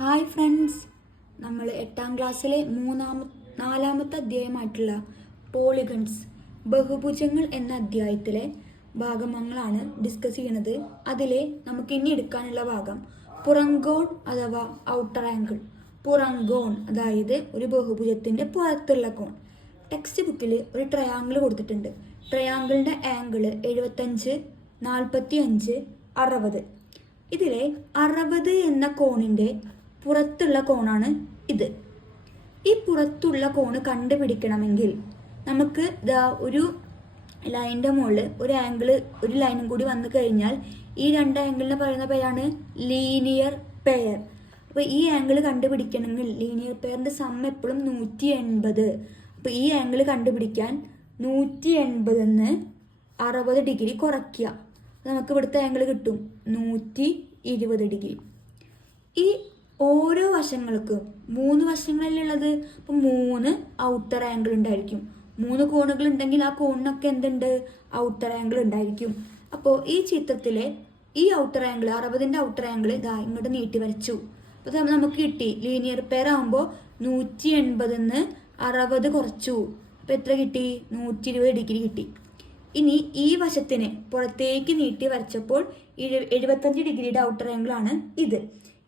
Hi friends, നമ്മൾ 8ാം ക്ലാസ്സിലെ നാലാമത്തെ അധ്യായമായിട്ടുള്ള പോളിഗൺസ് ബഹുഭുജങ്ങൾ എന്ന അധ്യായത്തിലെ ഭാഗങ്ങളാണ് ഡിസ്കസ് ചെയ്യുന്നത്. അതിലെ നമുക്ക് ഇനി എടുക്കാനുള്ള ഭാഗം പുറംകോൺ അഥവാ ഔട്ടർ ആംഗിൾ. പുറംകോൺ അതായത് ഒരു ബഹുഭുജത്തിൻ്റെ പുറത്തുള്ള കോൺ. ടെക്സ്റ്റ് ബുക്കിൽ ഒരു ട്രയാങ്കിൾ കൊടുത്തിട്ടുണ്ട്. ട്രയാങ്കിളിൻ്റെ ആംഗിൾ 75, 45, 60. ഇതിലെ 60 എന്ന കോണിൻ്റെ പുറത്തുള്ള കോണാണ് ഇത്. ഈ പുറത്തുള്ള കോണ് കണ്ടുപിടിക്കണമെങ്കിൽ നമുക്ക് ഒരു ലൈനിൻ്റെ മുകളിൽ ഒരു ലൈനും കൂടി വന്നു കഴിഞ്ഞാൽ ഈ രണ്ട് ആംഗിളിനെ പറയുന്ന പേരാണ് ലീനിയർ പെയർ. അപ്പോൾ ഈ ആംഗിൾ കണ്ടുപിടിക്കണമെങ്കിൽ ലീനിയർ പെയറിൻ്റെ സം എപ്പോഴും 180. അപ്പോൾ ഈ ആംഗിൾ കണ്ടുപിടിക്കാൻ 180 60 ഡിഗ്രി കുറയ്ക്കുക. നമുക്ക് ഇവിടുത്തെ ആംഗിൾ കിട്ടും 120 ഡിഗ്രി. ഈ ഓരോ വശങ്ങൾക്കും 3 വശങ്ങളിലുള്ളത്. അപ്പോൾ 3 ഔട്ടർ ആംഗിൾ ഉണ്ടായിരിക്കും. 3 കോണുകൾ ഉണ്ടെങ്കിൽ ആ കോണിനൊക്കെ എന്തുണ്ട്? ഔട്ടർ ആംഗിൾ ഉണ്ടായിരിക്കും. അപ്പോൾ ഈ ചിത്രത്തിലെ ഈ ഔട്ടർ ആംഗിൾ 60ൻ്റെ ഔട്ടർ ആംഗിൾ ഇതാ ഇങ്ങോട്ട് നീട്ടി വരച്ചു. അപ്പോൾ നമുക്ക് കിട്ടി ലീനിയർ പെയർ ആകുമ്പോൾ 180 60 കുറച്ചു. അപ്പോൾ എത്ര കിട്ടി? 120 ഡിഗ്രി കിട്ടി. ഇനി ഈ വശത്തിന് പുറത്തേക്ക് നീട്ടി വരച്ചപ്പോൾ 75 ഡിഗ്രിയുടെ ഔട്ടർ ആംഗിൾ ആണ് ഇത്.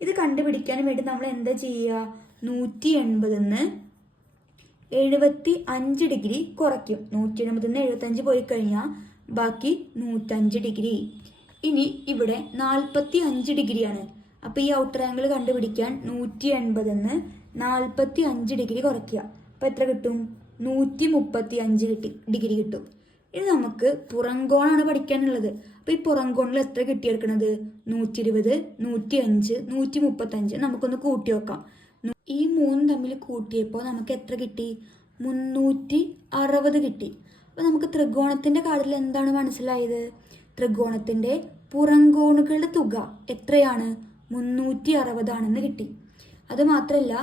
ഇത് കണ്ടുപിടിക്കാൻ വേണ്ടി നമ്മൾ എന്താ ചെയ്യുക? 180 75 ഡിഗ്രി കുറയ്ക്കും. 180 75 പോയി കഴിഞ്ഞാൽ ബാക്കി 105 ഡിഗ്രി. ഇനി ഇവിടെ 45 ഡിഗ്രിയാണ്. അപ്പോൾ ഈ ഔട്ടർ ആംഗിൾ കണ്ടുപിടിക്കാൻ 180 45 ഡിഗ്രി കുറയ്ക്കുക. അപ്പോൾ എത്ര കിട്ടും? 135 ഡിഗ്രി കിട്ടും. ഇനി നമുക്ക് പുറംകോണാണ് പഠിക്കാനുള്ളത്. അപ്പോൾ ഈ പുറംകോണിൽ എത്ര കിട്ടിയെടുക്കണത്? 120, 105, 135. നമുക്കൊന്ന് കൂട്ടി വെക്കാം. ഈ 3 തമ്മിൽ കൂട്ടിയപ്പോൾ നമുക്ക് എത്ര കിട്ടി? 360 കിട്ടി. അപ്പോൾ നമുക്ക് ത്രികോണത്തിൻ്റെ കാര്യത്തിൽ എന്താണ് മനസ്സിലായത്? ത്രികോണത്തിൻ്റെ പുറംകോണുകളുടെ തുക എത്രയാണ്? 360 ആണെന്ന് കിട്ടി. അതുമാത്രമല്ല,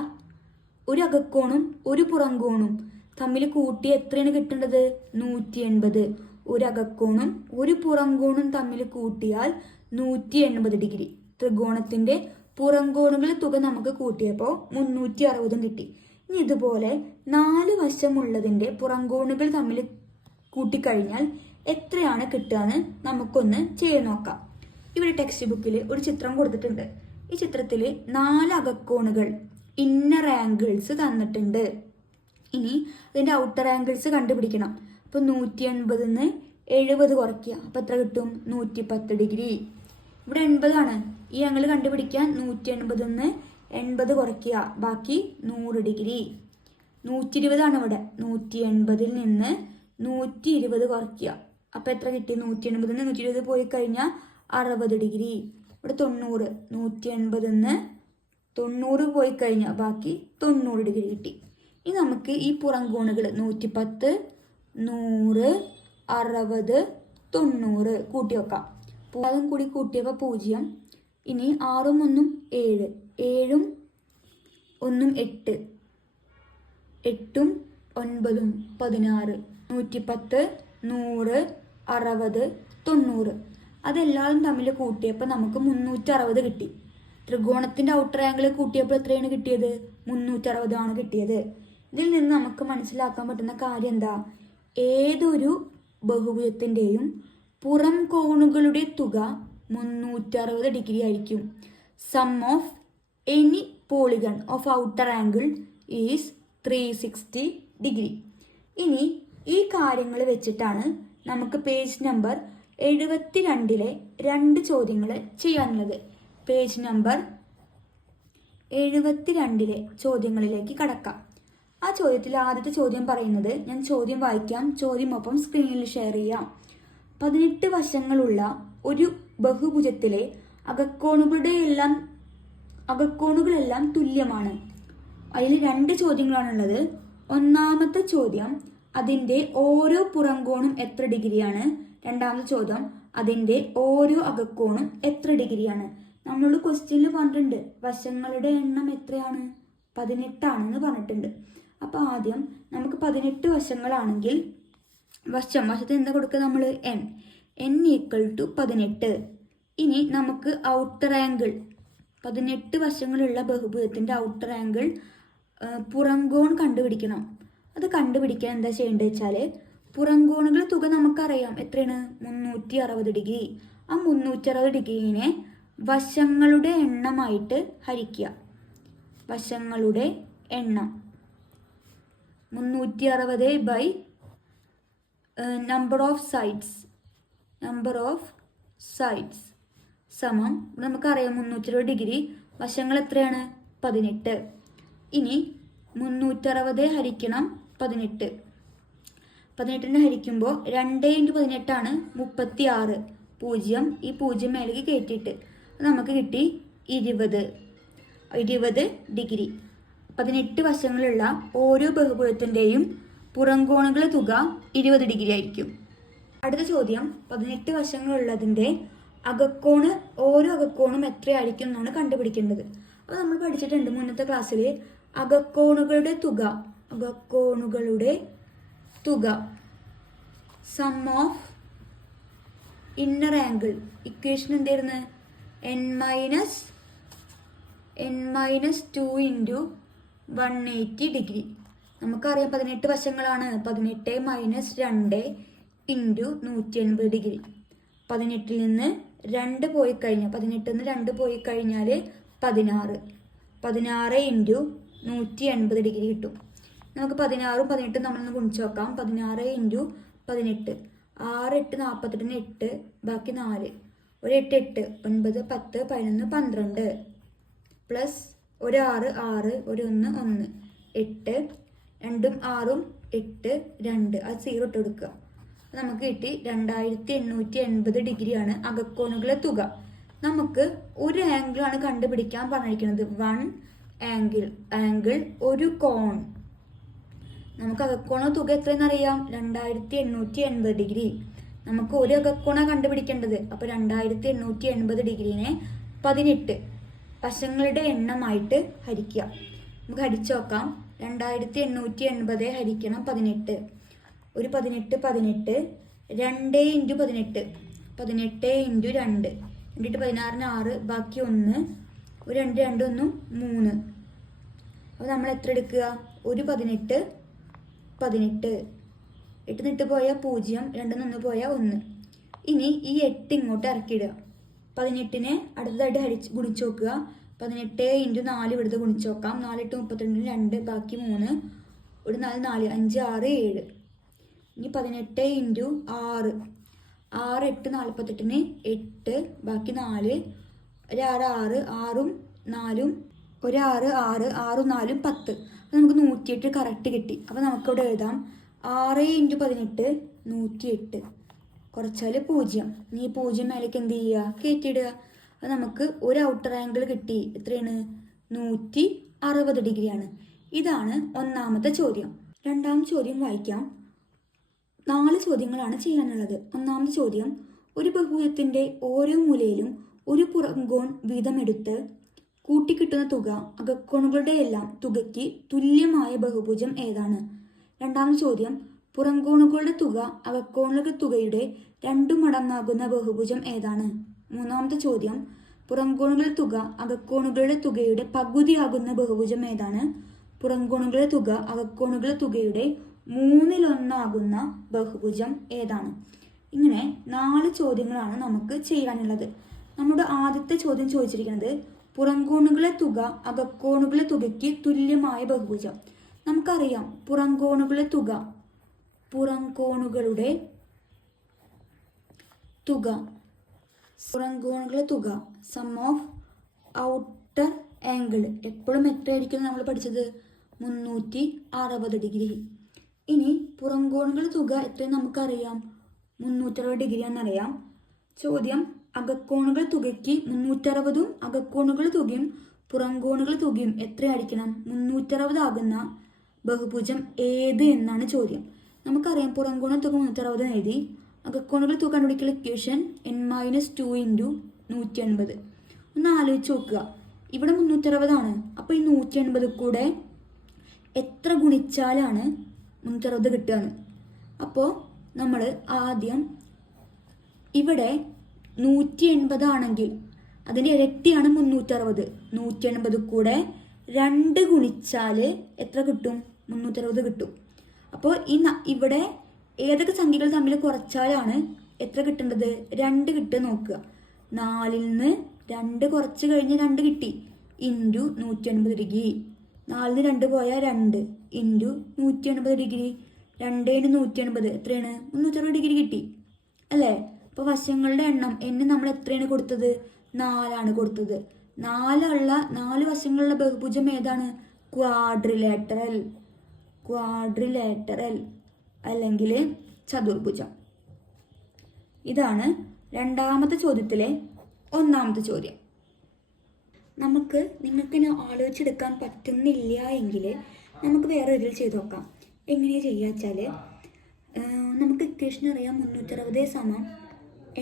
ഒരു അകക്കോണും ഒരു പുറംകോണും തമ്മിൽ കൂട്ടി എത്രയാണ് കിട്ടേണ്ടത്? 180. ഒരു അകക്കോണും ഒരു പുറംകോണും തമ്മിൽ കൂട്ടിയാൽ 180 ഡിഗ്രി. ത്രികോണത്തിൻ്റെ പുറംകോണുകളുടെ തുക നമുക്ക് കൂട്ടിയപ്പോൾ 360 കിട്ടി. ഇനി ഇതുപോലെ 4 വശമുള്ളതിൻ്റെ പുറംകോണുകൾ തമ്മിൽ കൂട്ടിക്കഴിഞ്ഞാൽ എത്രയാണ് കിട്ടുകയെന്ന് നമുക്കൊന്ന് ചെയ്ത് നോക്കാം. ഇവിടെ ടെക്സ്റ്റ് ബുക്കിൽ ഒരു ചിത്രം കൊടുത്തിട്ടുണ്ട്. ഈ ചിത്രത്തിൽ 4 അകക്കോണുകൾ ഇന്നർ ആംഗിൾസ് തന്നിട്ടുണ്ട്. ഇനി അതിൻ്റെ ഔട്ടർ ആംഗിൾസ് കണ്ടുപിടിക്കണം. അപ്പോൾ 180 70 കുറയ്ക്കുക. അപ്പോൾ എത്ര കിട്ടും? 110 ഡിഗ്രി. ഇവിടെ 80 ആണ്. ഈ ആംഗിൾ കണ്ടുപിടിക്കാൻ 180 80 കുറയ്ക്കുക. ബാക്കി 100 ഡിഗ്രി. 120 ആണ് ഇവിടെ. 180 നിന്ന് 120 കുറയ്ക്കുക. അപ്പോൾ എത്ര കിട്ടി? 180 120 പോയി കഴിഞ്ഞാൽ 60 ഡിഗ്രി. ഇവിടെ 90. 180 90 പോയി കഴിഞ്ഞാൽ ബാക്കി 90 ഡിഗ്രി കിട്ടി. ഇനി നമുക്ക് ഈ പുറംകോണുകൾ 110 100 60 90 കൂട്ടി വെക്കാം. അതും കൂടി കൂട്ടിയപ്പോൾ 0. ഇനി 6ഉം 1ഉം 7, 7ഉം 1ഉം 8, 8ഉം 9ഉം 16, 110 100 60 90. അതെല്ലാവരും തമ്മിൽ കൂട്ടിയപ്പോൾ നമുക്ക് 360 കിട്ടി. ത്രികോണത്തിൻ്റെ ഔട്ടർ ആംഗിൾ കൂട്ടിയപ്പോൾ എത്രയാണ് കിട്ടിയത്? 360 ആണ് കിട്ടിയത്. ഇതിൽ നിന്ന് നമുക്ക് മനസ്സിലാക്കാൻ പറ്റുന്ന കാര്യം എന്താ? ഏതൊരു ബഹുഭുജത്തിൻ്റെയും പുറം കോണുകളുടെ തുക 360 ഡിഗ്രി ആയിരിക്കും. Sum of any polygon of outer angle is 360 degree. ഇനി ഈ കാര്യങ്ങൾ വെച്ചിട്ടാണ് നമുക്ക് പേജ് നമ്പർ 72 2 ചോദ്യങ്ങൾ ചെയ്യാനുള്ളത്. പേജ് നമ്പർ 72 ചോദ്യങ്ങളിലേക്ക് കടക്കാം. ആ ചോദ്യത്തിൽ ആദ്യത്തെ ചോദ്യം പറയുന്നത്, ഞാൻ ചോദ്യം വായിക്കാം, ചോദ്യം ഒപ്പം സ്ക്രീനിൽ ഷെയർ ചെയ്യാം. 18 വശങ്ങളുള്ള ഒരു ബഹുഭുജത്തിലെ അകക്കോണുകളെല്ലാം തുല്യമാണ്. അതിൽ 2 ചോദ്യങ്ങളാണുള്ളത്. ഒന്നാമത്തെ ചോദ്യം, അതിൻ്റെ ഓരോ പുറംകോണും എത്ര ഡിഗ്രിയാണ്? രണ്ടാമത്തെ ചോദ്യം, അതിൻ്റെ ഓരോ അകക്കോണും എത്ര ഡിഗ്രിയാണ്? നമ്മളോട് ക്വസ്റ്റ്യനിൽ പറഞ്ഞിട്ടുണ്ട് വശങ്ങളുടെ എണ്ണം എത്രയാണ്? 18 ആണെന്ന് പറഞ്ഞിട്ടുണ്ട്. അപ്പോൾ ആദ്യം നമുക്ക് 18 വശങ്ങളാണെങ്കിൽ വശത്തിന് എന്താ കൊടുക്കുക? നമ്മൾ n = 18. ഇനി നമുക്ക് ഔട്ടർ ആംഗിൾ 18 വശങ്ങളുള്ള ബഹുഭുജത്തിൻ്റെ ഔട്ടർ ആംഗിൾ പുറംകോൺ കണ്ടുപിടിക്കണം. അത് കണ്ടുപിടിക്കാൻ എന്താ ചെയ്യേണ്ടത് വെച്ചാൽ പുറംകോണുകൾ തുക നമുക്കറിയാം എത്രയാണ് 360 ഡിഗ്രി. ആ 360 ഡിഗ്രീനെ വശങ്ങളുടെ എണ്ണമായിട്ട് ഹരിക്കുക. വശങ്ങളുടെ എണ്ണം 360 ബൈ നമ്പർ ഓഫ് സൈഡ്സ് സമം നമുക്കറിയാം 360 ഡിഗ്രി വശങ്ങൾ എത്രയാണ് 18. ഇനി 360 ഹരിക്കണം 18. 18നെ ഹരിക്കുമ്പോൾ 2 × 18 ആണ് 36. 0 ഈ 0 മേലേക്ക് കയറ്റിയിട്ട് നമുക്ക് കിട്ടി 20 ഡിഗ്രി. 18 വശങ്ങളുള്ള ഓരോ ബഹുഭുജത്തിൻ്റെയും പുറംകോണുകൾ തുക 20 ഡിഗ്രി ആയിരിക്കും. അടുത്ത ചോദ്യം 18 വശങ്ങളുള്ളതിൻ്റെ അകക്കോണ് ഓരോ അകക്കോണും എത്രയായിരിക്കും എന്നാണ് കണ്ടുപിടിക്കേണ്ടത്. അപ്പോൾ നമ്മൾ പഠിച്ചിട്ടുണ്ട് മുന്നത്തെ ക്ലാസ്സിൽ അകക്കോണുകളുടെ തുക sum of inner angle equation എന്തായിരുന്നു n-2 × 180 ഡിഗ്രി. നമുക്കറിയാം 18 വശങ്ങളാണ്. 18 - 2 × 180 ഡിഗ്രി. 18ൽ നിന്ന് 2 പോയി കഴിഞ്ഞാൽ 16 × 180 ഡിഗ്രി കിട്ടും. നമുക്ക് 16ഉം 18ഉം നമ്മളൊന്ന് ഗുണിച്ച് നോക്കാം. 16 × 18 6 8 48 8 ബാക്കി 4 ഒരു 8 9 10 11 12 പ്ലസ് ഒരു 6 6 ഒരു 1 1 8 2ഉം 6ഉം 8 2 അത് 0 ഇട്ട് കൊടുക്കുക. നമുക്ക് കിട്ടി 2880 ഡിഗ്രിയാണ് അകക്കോണുകളെ തുക. നമുക്ക് ഒരു ആംഗിളാണ് കണ്ടുപിടിക്കാൻ പറഞ്ഞിരിക്കുന്നത്. 1 ആംഗിൾ ഒരു കോൺ. നമുക്ക് അകക്കോണ തുക എത്രയെന്നറിയാം 2880 ഡിഗ്രി. നമുക്ക് ഒരു അകക്കോണാണ് കണ്ടുപിടിക്കേണ്ടത്. അപ്പോൾ 2880 ഡിഗ്രീനെ 18 വശങ്ങളുടെ എണ്ണമായിട്ട് ഹരിക്കുക. നമുക്ക് ഹരിച്ചു നോക്കാം. 2880 ഹരിക്കണം 18. ഒരു 18 2 × 18 18 × 2 2 16 6 ബാക്കി 1 ഒരു 2 2 1 3. അപ്പോൾ നമ്മൾ എത്ര എടുക്കുക? ഒരു 18 8 8 പോയാൽ 0 2 1 പോയാൽ 1. ഇനി ഈ 8 ഇങ്ങോട്ട് ഇറക്കിയിടുക. 18നെ അടുത്തതായിട്ട് ഗുണിച്ച് നോക്കുക. 18 × 4 ഇവിടുത്തെ ഗുണിച്ച് നോക്കാം. 4 8 32 2 ബാക്കി 3 ഒരു 4 4 5 6 7. ഇനി 18 × 6 6 8 48ന് 8 ബാക്കി 4 ഒരു 6 6 6ഉം 4ഉം ഒരു 6 6 6ഉം 4ഉം 10. അപ്പോൾ നമുക്ക് 108 കറക്റ്റ് കിട്ടി. അപ്പോൾ നമുക്കിവിടെ എഴുതാം 6 × 18 108 കുറച്ചാൽ 0. ഇനി 0 മേലേക്ക് എന്ത് ചെയ്യുക? കയറ്റിയിടുക. അപ്പോൾ നമുക്ക് ഒരു ഔട്ടർ ആംഗിൾ കിട്ടി. എത്രയാണ്? 160 ഡിഗ്രിയാണ്. ഇതാണ് ഒന്നാമത്തെ ചോദ്യം. രണ്ടാമത്തെ ചോദ്യം വായിക്കാം. 4 ചോദ്യങ്ങളാണ് ചെയ്യാനുള്ളത്. ഒന്നാമത്തെ ചോദ്യം ഒരു ബഹുഭുജത്തിൻ്റെ ഓരോ മൂലയിലും ഒരു പുറംകോൺ വീതമെടുത്ത് കൂട്ടിക്കിട്ടുന്ന തുക അകക്കോണുകളുടെ എല്ലാം തുകയ്ക്ക് തുല്യമായ ബഹുഭുജം ഏതാണ്? രണ്ടാമത്തെ ചോദ്യം പുറംകോണുകളുടെ തുക അകക്കോണുകളുടെ തുകയുടെ 2 മടങ്ങാകുന്ന ബഹുഭുജം ഏതാണ്? മൂന്നാമത്തെ ചോദ്യം പുറംകോണുകളുടെ തുക അകക്കോണുകളുടെ തുകയുടെ പകുതിയാകുന്ന ബഹുഭുജം ഏതാണ്? പുറംകോണുകളുടെ തുക അകക്കോണുകളുടെ തുകയുടെ 1/3 ബഹുഭുജം ഏതാണ്? ഇങ്ങനെ 4 ചോദ്യങ്ങളാണ് നമുക്ക് ചെയ്യാനുള്ളത്. നമ്മുടെ ആദ്യത്തെ ചോദ്യം ചോദിച്ചിരിക്കുന്നത് പുറംകോണുകളെ തുക അകക്കോണുകളെ തുകയ്ക്ക് തുല്യമായ ബഹുഭുജം. നമുക്കറിയാം പുറംകോണുകളുടെ തുക സം ഓഫ് ഔട്ടർ ആംഗിൾ എപ്പോഴും എത്രയായിരിക്കും നമ്മൾ പഠിച്ചത്? 360 ഡിഗ്രി. ഇനി പുറംകോണുകളുടെ തുക എത്രയും നമുക്കറിയാം 360 ഡിഗ്രി എന്നറിയാം. ചോദ്യം അകക്കോണുകൾ തുകയ്ക്ക് 360ഉം അകക്കോണുകൾ തുകയും പുറംകോണുകൾ തുകയും എത്രയായിരിക്കണം? 360 ആകുന്ന ബഹുഭുജം ഏത് എന്നാണ് ചോദ്യം. നമുക്കറിയാം പുറംകോണ തുക 360 എഴുതി. അകക്കോണുകൾ തുക കണ്ടുപിടിക്കുന്ന ഇക്വേഷൻ n-2 × 180. ഒന്ന് ആലോചിച്ച് നോക്കുക. ഇവിടെ 360 ആണ്. അപ്പോൾ ഈ 180 കൂടെ എത്ര ഗുണിച്ചാലാണ് 360 കിട്ടുകയാണ്? അപ്പോൾ നമ്മൾ ആദ്യം ഇവിടെ 180 ആണെങ്കിൽ അതിൻ്റെ ഇരട്ടിയാണ് 360. 180 കൂടെ 2 ഗുണിച്ചാൽ എത്ര കിട്ടും? 360 കിട്ടും. അപ്പോൾ ഇവിടെ ഏതൊക്കെ സംഖ്യകൾ തമ്മിൽ കുറച്ചാലാണ് എത്ര കിട്ടേണ്ടത്? 2 കിട്ടുക നോക്കുക. 4ൽ നിന്ന് 2 കുറച്ച് കഴിഞ്ഞ് 2 കിട്ടി, ഇൻറ്റു 180 ഡിഗ്രി. 4ന് 2 പോയാൽ 2 ഇൻറ്റു 180 ഡിഗ്രി. 2 180 എത്രയാണ്? 360 ഡിഗ്രി കിട്ടി അല്ലേ? അപ്പോൾ വശങ്ങളുടെ എണ്ണം നമ്മൾ എത്രയാണ് കൊടുത്തത്? 4 കൊടുത്തത്. 4 വശങ്ങളുള്ള ബഹുഭുജം ഏതാണ്? ക്വാഡ്രിലേറ്ററൽ അല്ലെങ്കിൽ ചതുർഭുജം. ഇതാണ് രണ്ടാമത്തെ ചോദ്യത്തിലെ ഒന്നാമത്തെ ചോദ്യം. നിങ്ങൾക്ക് ആലോചിച്ചെടുക്കാൻ പറ്റുന്നില്ല എങ്കിൽ നമുക്ക് വേറെ ഇതിൽ ചെയ്ത് നോക്കാം. എങ്ങനെയാണ് ചെയ്യുക വെച്ചാൽ, നമുക്ക് ഇക്വേഷൻ അറിയാം. 360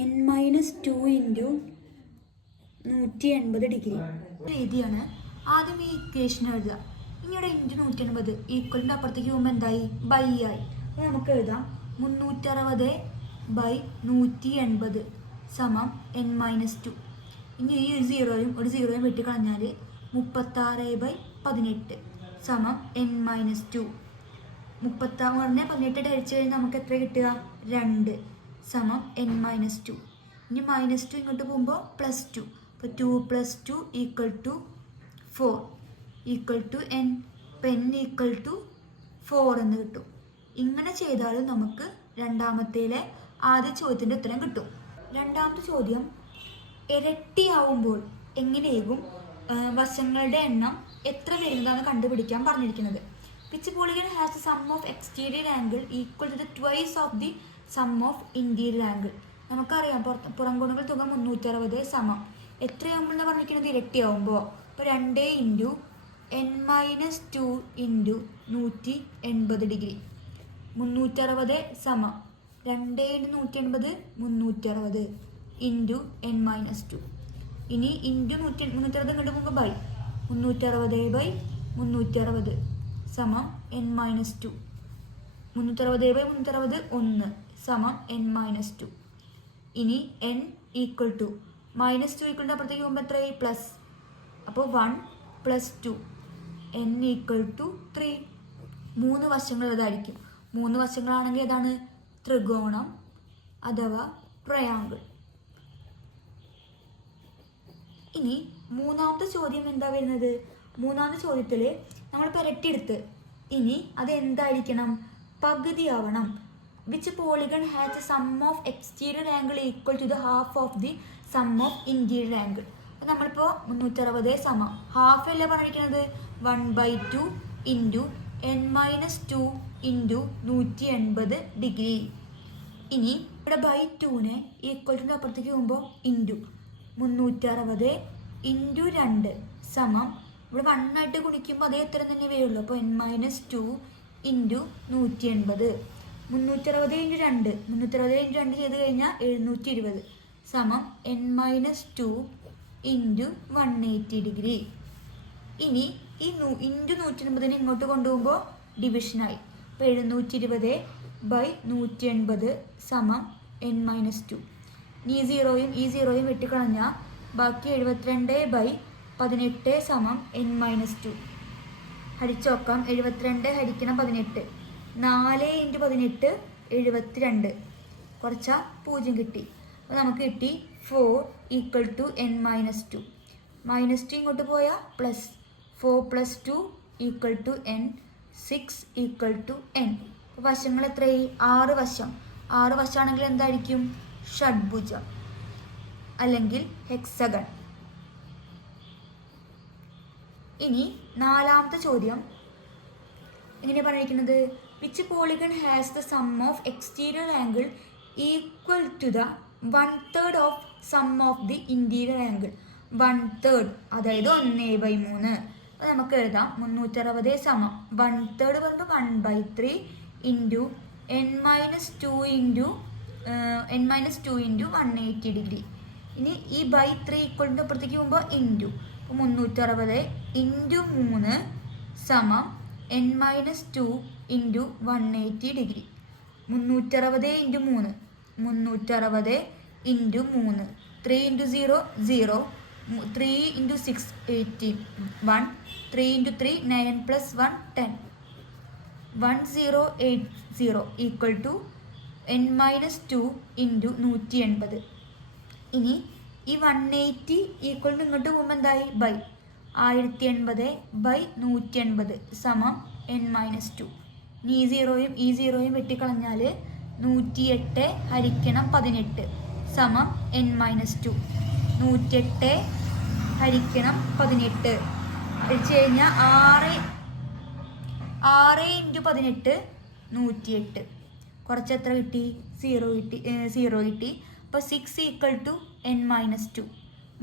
n-2 ഇൻറ്റു 180 ഡിഗ്രി രീതിയാണ്. ആദ്യം ഈ ഇക്വേഷൻ എഴുതുക. ഇനിയുടെ ഇൻറ്റു 180 ഈക്വലിൻ്റെ അപ്പുറത്തേക്ക് പോകുമ്പോൾ എന്തായി? ബൈ ആയി. അപ്പോൾ നമുക്ക് എഴുതാം 360/180 സമം n-2. ഇനി ഈ ഒരു സീറോയും വെട്ടിക്കളഞ്ഞാൽ 36/18 സമം n-2. 36 പറഞ്ഞാൽ 18 ഹരിച്ച് കഴിഞ്ഞാൽ നമുക്ക് എത്ര കിട്ടുക? 2 സമം n-2. ഇനി -2 ഇങ്ങോട്ട് പോകുമ്പോൾ +2. അപ്പോൾ 2 + 2 = 4 = n. ഇപ്പം n = 4 എന്ന് കിട്ടും. ഇങ്ങനെ ചെയ്താലും നമുക്ക് രണ്ടാമത്തേലെ ആദ്യ ചോദ്യത്തിൻ്റെ ഉത്തരം കിട്ടും. രണ്ടാമത്തെ ചോദ്യം ഇരട്ടിയാവുമ്പോൾ എങ്ങനെയാകും വശങ്ങളുടെ എണ്ണം എത്ര വരുന്നതാണ് കണ്ടുപിടിക്കാൻ പറഞ്ഞിരിക്കുന്നത്. Which polygon has the sum of exterior angle equal to the twice of the sum of interior angle? നമുക്കറിയാം പുറംകോണുകൾ തുക 360 സമം എത്രയാകുമ്പോൾ എന്ന് പറഞ്ഞിരിക്കുന്നത്? ഇരട്ടിയാവുമ്പോൾ. അപ്പോൾ 2 ഇൻറ്റു n-2 ഇൻറ്റു 180 ഡിഗ്രി. 360 സമം 2 ഇൻറ്റു 180 360 ഇൻറ്റു n-2. ഇനി ഇൻറ്റു 360 ഇങ്ങോട്ട് പോകുമ്പോൾ ബൈ 360/360 സമം n-2. 360/360 1 സമം n-2. ഇനി n = -2 അപ്പുറത്തേക്ക് പോകുമ്പോൾ എത്രയായി? പ്ലസ്. അപ്പോൾ 1 + 2 n = 3. 3 വശങ്ങളുള്ളതായിരിക്കും. 3 വശങ്ങളാണെങ്കിൽ ഏതാണ്? ത്രികോണം അഥവാ ട്രയാങ്കിൾ. ഇനി മൂന്നാമത്തെ ചോദ്യം എന്താ വരുന്നത്? മൂന്നാമത്തെ ചോദ്യത്തിൽ നമ്മൾ ഇരട്ടിയെടുത്ത് ഇനി അത് എന്തായിരിക്കണം? പകുതിയാവണം. Which polygon has the sum of exterior angle equal to the half of the sum of interior angle? അപ്പോൾ നമ്മളിപ്പോൾ 360 സമം ഹാഫ് അല്ലേ പറഞ്ഞിരിക്കുന്നത്? 1/2 ഇൻറ്റു n-2 ഇൻറ്റു 180 ഡിഗ്രി. ഇനി ഇവിടെ /2നെ ഈക്വലിൻ്റെ അപ്പുറത്തേക്ക് പോകുമ്പോൾ ഇൻറ്റു 360 ഇൻറ്റു 2 സമം ഇവിടെ 1 ആയിട്ട് ഗുണിക്കുമ്പോൾ അതേ ഉത്തരം തന്നെ വരുള്ളൂ. അപ്പോൾ n-2 ഇൻറ്റു 180. 360 ഇൻറ്റു 2 ചെയ്ത് കഴിഞ്ഞാൽ 720 സമം n-2 ഇൻറ്റു 180 ഡിഗ്രി. ഇനി ഈ ഇൻറ്റു 180 ഇങ്ങോട്ട് കൊണ്ടുപോകുമ്പോൾ ഡിവിഷനായി. അപ്പോൾ 720/180 സമം n-2. ഈ സീറോയും വെട്ടിക്കളഞ്ഞാൽ ബാക്കി 72/18 സമം n-2. ഹരിച്ചു നോക്കാം. 72 ഹരിക്കണം 18. 4 × 18 72. കുറച്ചാൽ 0 കിട്ടി. അപ്പോൾ നമുക്ക് കിട്ടി 4 = n-2. -2 ഇങ്ങോട്ട് പോയാൽ പ്ലസ്. 4 + 2 = n. 6 = n. അപ്പോൾ വശങ്ങൾ എത്രയായി? 6 വശം. 6 വശമാണെങ്കിൽ എന്തായിരിക്കും? ഷഡ്ഭുജം അല്ലെങ്കിൽ ഹെക്സഗൺ. ഇനി നാലാമത്തെ ചോദ്യം എങ്ങനെയാണ് പറഞ്ഞിരിക്കുന്നത്? Which polygon has the sum of exterior angle equal to the 1/3 of sum of the interior angle? 1/3 അതായത് 1/3. അപ്പോൾ നമുക്ക് എഴുതാം 360 സമം 1/3 പറയുമ്പോൾ 1/3 ഇൻറ്റു n-2 ഇൻറ്റു 180 ഡിഗ്രി. ഇനി ഈ /3 ഈക്വലിൻ്റെ അപ്പുറത്തേക്ക് പോകുമ്പോൾ ഇൻറ്റു. അപ്പോൾ 360 ഇൻറ്റു 3 സമം n-2 into 180 degree. 360 into 3 360 into 3 3 × 0 0 3 into 6 18 1 3 into 3 9 plus 1 10 1080 equal to n minus 2 into 180. ഇനി ഈ 180 ഈക്വൽ ടു ഇങ്ങോട്ട് പോകുമ്പോൾ എന്തായി ബൈ 1080 ബൈ 180 സമം n മൈനസ് 2. ഇനി ഈ സീറോയും വെട്ടിക്കളഞ്ഞാൽ 108 ഹരിക്കണം 18 സമം n മൈനസ് 2. 108 ഹരിക്കണം 18 വെച്ച് കഴിഞ്ഞാൽ 6 ഇൻറ്റു 18 108. കുറച്ച് എത്ര കിട്ടി? 0 കിട്ടി. അപ്പോൾ 6 equal to n minus 2.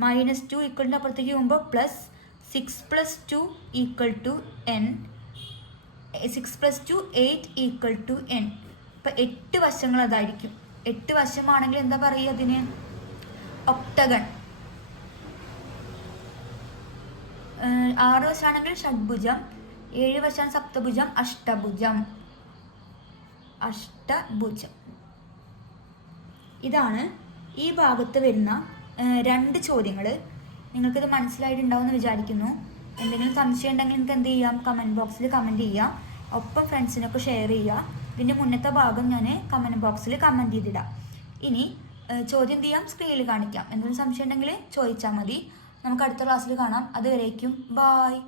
Minus 2 ഈക്വലിൻ്റെ അപ്പുറത്തേക്ക് പോകുമ്പോൾ plus 6 plus 2 equal to n. 6 plus 2 8 equal to n. അപ്പോൾ 8 വശങ്ങൾ അതായിരിക്കും. 8 വശമാണെങ്കിൽ എന്താ പറയുക അതിന്? ഒക്ടഗൺ. 6 വശമാണെങ്കിൽ ഷഡ്ഭുജം, 7 വശമാണ് സപ്തഭുജം, അഷ്ടഭുജം. ഇതാണ് ഈ ഭാഗത്ത് വരുന്ന 2 ചോദ്യങ്ങൾ. നിങ്ങൾക്കിത് മനസ്സിലായിട്ടുണ്ടാവുമെന്ന് വിചാരിക്കുന്നു. എന്തെങ്കിലും സംശയം ഉണ്ടെങ്കിൽ നിങ്ങൾക്ക് എന്ത് ചെയ്യാം? കമൻറ്റ് ബോക്സിൽ കമൻറ്റ് ചെയ്യാം. ഒപ്പം ഫ്രണ്ട്സിനൊക്കെ ഷെയർ ചെയ്യുക. ഇതിൻ്റെ മുന്നത്തെ ഭാഗം ഞാൻ കമൻറ്റ് ബോക്സിൽ കമൻറ്റ് ചെയ്തിടാം. ഇനി ചോദ്യം എന്ത് ചെയ്യാം? സ്ക്രീനിൽ കാണിക്കാം. എന്തെങ്കിലും സംശയം ഉണ്ടെങ്കിൽ ചോദിച്ചാൽ മതി. നമുക്ക് അടുത്ത ക്ലാസ്സിൽ കാണാം. അതുവരേക്കും ബായ്.